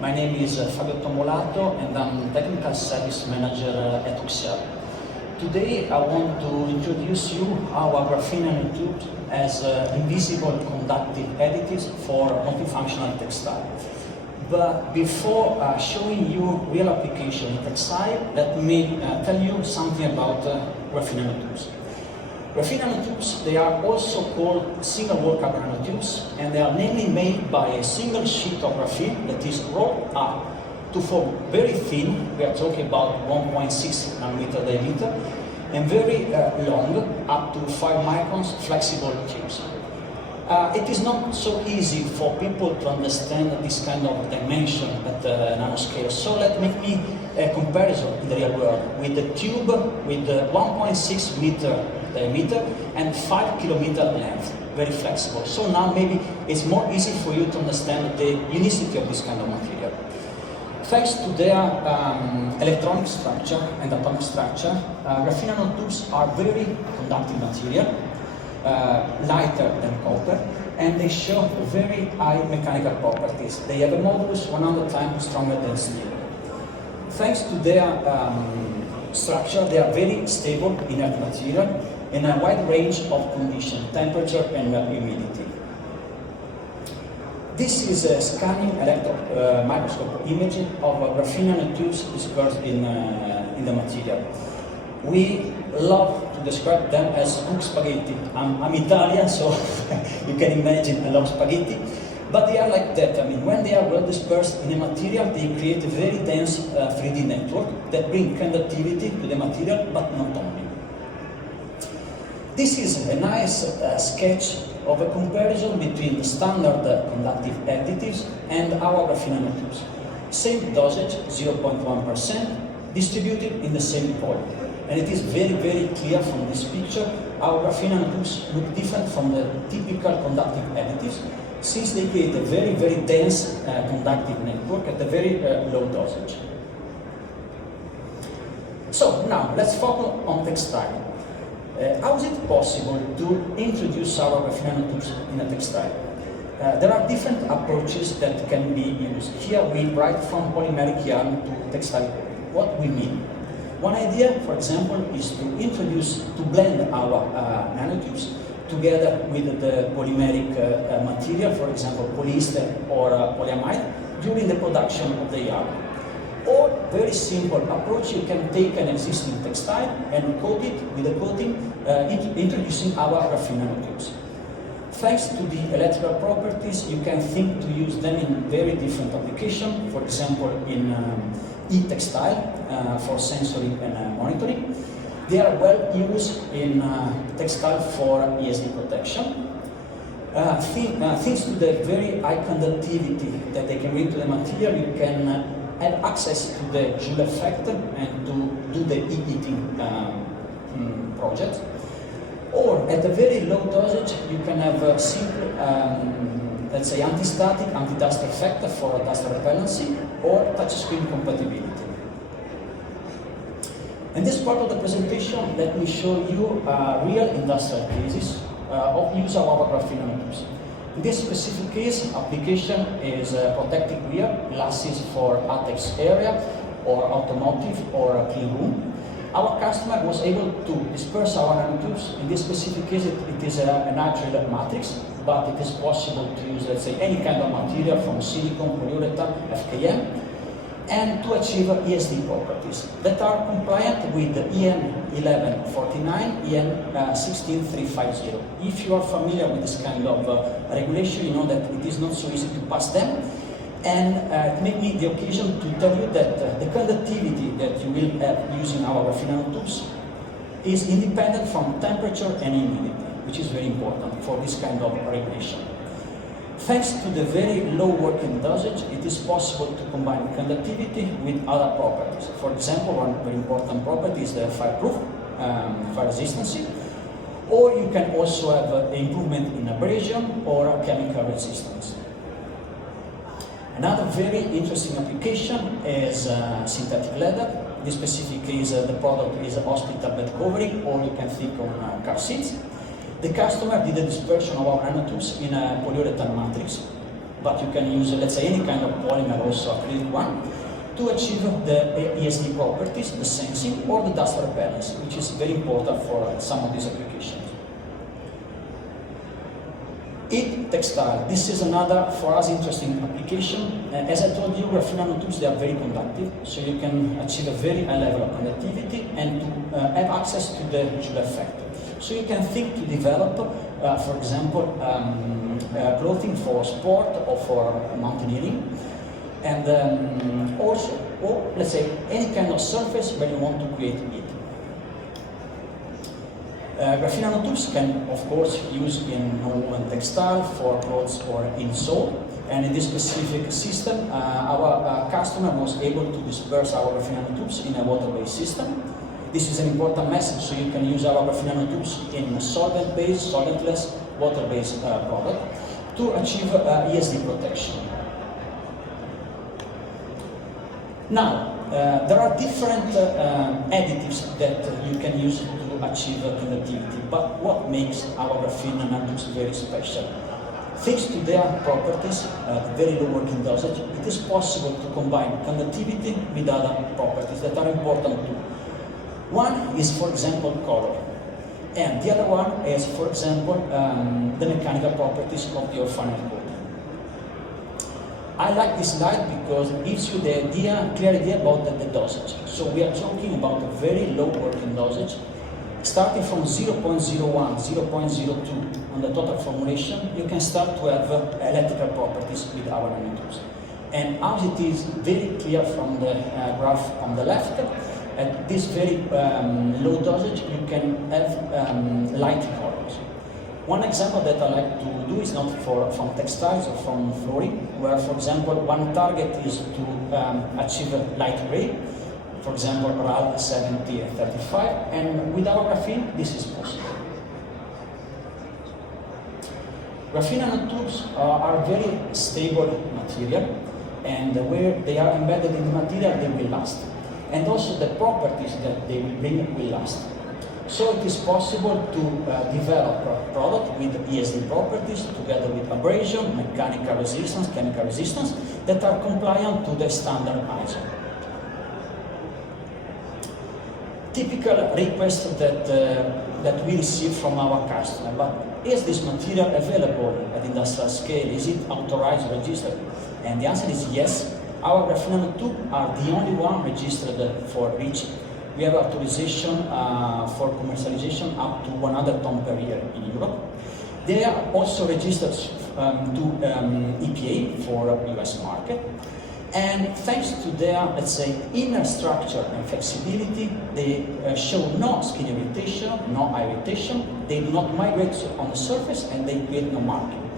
My name is Fabio Tomolato and I'm Technical Service Manager at Textiles. Today I want to introduce you our graphene nanotubes as invisible conductive additives for multifunctional textile. But before showing you real application in textile, let me tell you something about graphene nanotubes. Graphene nanotubes, they are also called single wall carbon nanotubes, and they are mainly made by a single sheet of graphene that is rolled up to form very thin, we are talking about 1.6 nanometer diameter, and very long, up to 5 microns, flexible tubes. It is not so easy for people to understand this kind of dimension at the nanoscale, so let me make a comparison in the real world with the tube with 1.6 meter diameter and 5 kilometer length, very flexible. So now maybe it's more easy for you to understand the unicity of this kind of material. Thanks to their electronic structure and atomic structure, graphene nanotubes are very conductive material, lighter than copper, and they show very high mechanical properties. They have a modulus 100 times stronger than steel. Thanks to their structure, they are very stable inert material in a wide range of conditions, temperature and humidity. This is a scanning electron microscope image of graphene nanotubes dispersed in the material. We love to describe them as cooked spaghetti. I'm Italian, so you can imagine I love spaghetti. But they are like that. I mean, when they are well dispersed in a material, they create a very dense 3D network that brings conductivity to the material, but not only. This is a nice sketch of a comparison between the standard conductive additives and our graphene nanotubes. Same dosage, 0.1%, distributed in the same volume. And it is very, very clear from this picture our graphene nanotubes look different from the typical conductive additives, since they create a very, very dense conductive network at a very low dosage. So now let's focus on textile. How is it possible to introduce our graphene nanotubes in a textile? There are different approaches that can be used. Here we write from polymeric yarn to textile coating. What we mean? One idea, for example, is to blend our nanotubes together with the polymeric material, for example, polyester or polyamide, during the production of the yarn. Or, very simple approach, you can take an existing textile and coat it with a coating, introducing our graphene nanotubes. Thanks to the electrical properties, you can think to use them in very different applications, for example, in e-textile for sensory and monitoring. They are well used in textile for ESD protection. Thanks to the very high conductivity that they can bring to the material, you can have access to the Joule effect and to do the e-heating project. Or at a very low dosage, you can have a simple, let's say, anti-static, anti-dust effect for dust repellency or touchscreen compatibility. In this part of the presentation, let me show you real industrial cases of use of our graphene nanotubes. In this specific case, application is protective wear, glasses for ATEX area, or automotive, or clean room. Our customer was able to disperse our nanotubes. In this specific case, it is a natural matrix, but it is possible to use, let's say, any kind of material from silicon, polyurethane, FKM, and to achieve ESD properties that are compliant with the EN 1149, EN 16350. If you are familiar with this kind of regulation, you know that it is not so easy to pass them. And it made me the occasion to tell you that the conductivity that you will have using our graphene nanotubes is independent from temperature and humidity, which is very important for this kind of regulation. Thanks to the very low working dosage, it is possible to combine conductivity with other properties. For example, one very important property is the fireproof, fire resistance, or you can also have improvement in abrasion or chemical resistance. Another very interesting application is synthetic leather. In this specific case, the product is a hospital bed covering, or you can think on car seats. The customer did a dispersion of our nanotubes in a polyurethane matrix. but you can use, let's say, any kind of polymer, also acrylic one, to achieve the ESD properties, the sensing, or the dust repellence, which is very important for some of these applications. Textile. This is another, for us, interesting application. As I told you, graphene nanotubes, they are very conductive, so you can achieve a very high level of conductivity and to have access to the Joule effect. So you can think to develop, for example, clothing for sport or for mountaineering, and also, or let's say, any kind of surface where you want to create heat. Graphene nanotubes can, of course, use in non-woven textile for clothes or insole. And in this specific system, our customer was able to disperse our graphene nanotubes in a water-based system. This is an important message, so you can use our graphene nanotubes in solvent-based, solventless, water-based product to achieve ESD protection. Now, there are different additives that you can use to achieve conductivity, but what makes our graphene nanotubes very special? Thanks to their properties, very low working dosage, it is possible to combine conductivity with other properties that are important too. One is, for example, color, and the other one is, for example, the mechanical properties of your final coating. I like this slide because it gives you the clear idea about the dosage. So we are talking about a very low working dosage, starting from 0.01, 0.02 on the total formulation. You can start to have electrical properties with our nanotubes. And as it is very clear from the graph on the left, at this very low dosage, you can have light colors. One example that I like to do is not from textiles or from flooring, where, for example, one target is to achieve a light gray, for example, RAL 7035, and with our graphene, this is possible. Graphene nanotubes are very stable material, and where they are embedded in the material, they will last. And also the properties that they will bring will last. So it is possible to develop a product with ESD properties together with abrasion, mechanical resistance, chemical resistance that are compliant to the standard ISO. Typical request that we receive from our customer, but is this material available at industrial scale? Is it authorized, registered? And the answer is yes. Our graphene nanotubes are the only one registered for REACH. We have authorization for commercialization up to 100 tons per year in Europe. They are also registered to EPA for US market. And thanks to their, let's say, inner structure and flexibility, they show no skin irritation, no eye irritation. They do not migrate on the surface, and they create no marking.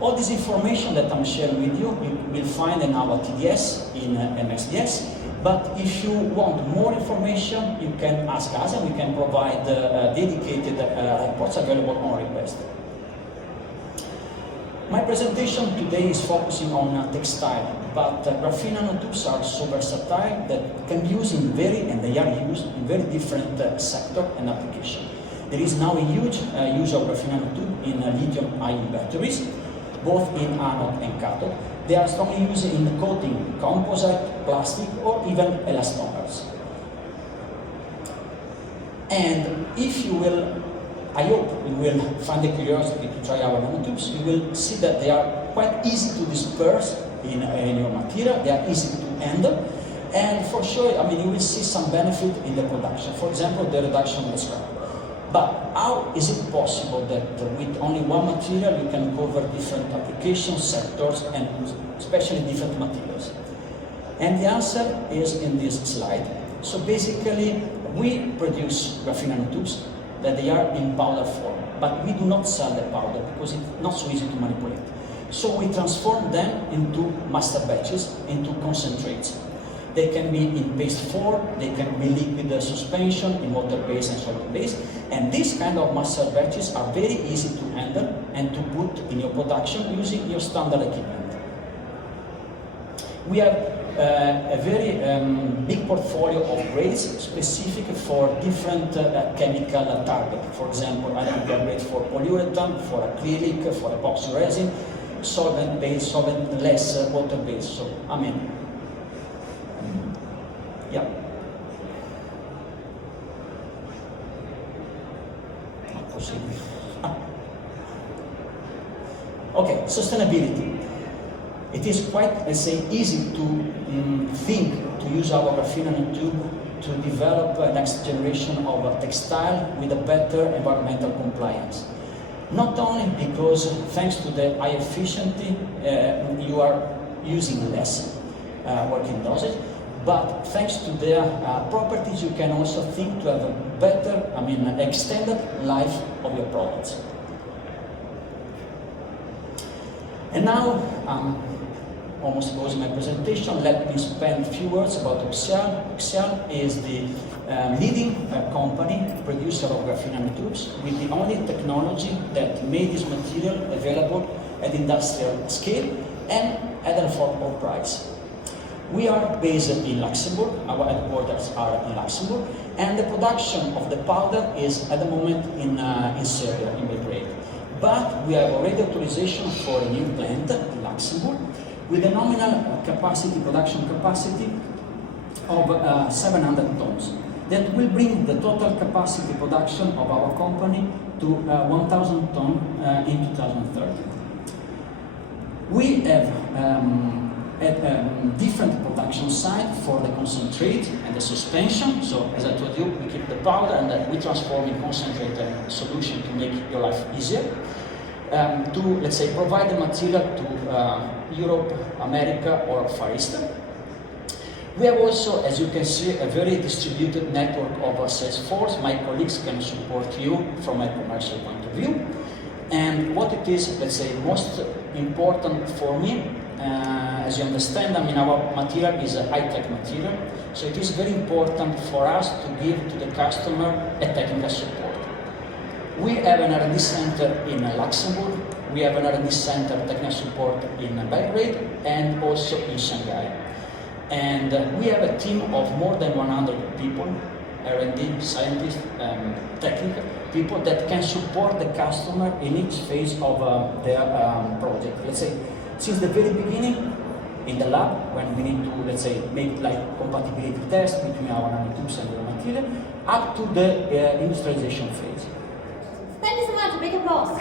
All this information that I'm sharing with you, you will find in our TDS, in MXDS. But if you want more information, you can ask us, and we can provide dedicated reports available on request. My presentation today is focusing on textile, but graphene nanotubes are so versatile that can be used in and they are used in very different sectors and applications. There is now a huge use of graphene nanotube in lithium-ion batteries, both in anode and cathode. They are strongly used in coating composite, plastic, or even elastomers. And if you will, I hope you will find the curiosity to try our nanotubes, you will see that they are quite easy to disperse in your material, they are easy to handle, and for sure, I mean, you will see some benefit in the production. For example, the reduction of the scrap. But how is it possible that with only one material you can cover different application sectors and especially different materials? And the answer is in this slide. So basically, we produce graphene nanotubes that they are in powder form, but we do not sell the powder because it's not so easy to manipulate. So we transform them into master batches, into concentrates. They can be in paste form, they can be liquid suspension, in water-based and solid-based, and these kind of master batches are very easy to handle and to put in your production using your standard equipment. We have a very big portfolio of grades specific for different chemical targets. For example, I have grades for polyurethane, for acrylic, for epoxy resin, solvent-based, solvent-less, water-based. So, I mean, yeah. Not possible. Okay, sustainability. It is quite, let's say, easy to think to use our graphene nanotube to develop a next generation of textile with a better environmental compliance. Not only because, thanks to the high efficiency, you are using less working dosage, but thanks to their properties, you can also think to have a better, extended life of your products. And now, almost closing my presentation, let me spend a few words about Oxial. Oxial is the leading company, producer of graphene nanotubes, with the only technology that made this material available at industrial scale and at an affordable price. We are based in Luxembourg, our headquarters are in Luxembourg, and the production of the powder is at the moment in Serbia, in Belgrade. But we have already authorization for a new plant in Luxembourg with a nominal capacity, production capacity of 700 tons. That will bring the total capacity production of our company to 1,000 tons in 2030. We have a different production site for the concentrate and the suspension. So, as I told you, we keep the powder and we transform in concentrate solution to make your life easier. To, let's say, provide the material to Europe, America, or Far East. We have also, as you can see, a very distributed network of sales force. My colleagues can support you from a commercial point of view. And what it is, let's say, most important for me, as you understand, our material is a high-tech material, so it is very important for us to give to the customer a technical support. We have an R&D center in Luxembourg, we have an R&D center technical support in Belgrade, and also in Shanghai. And we have a team of more than 100 people, R&D, scientists, technical people that can support the customer in each phase of their project. Let's say, since the very beginning, in the lab, when we need to, let's say, make like compatibility tests between our nanotubes and the material, up to the industrialization phase. Thank you so much. Big applause.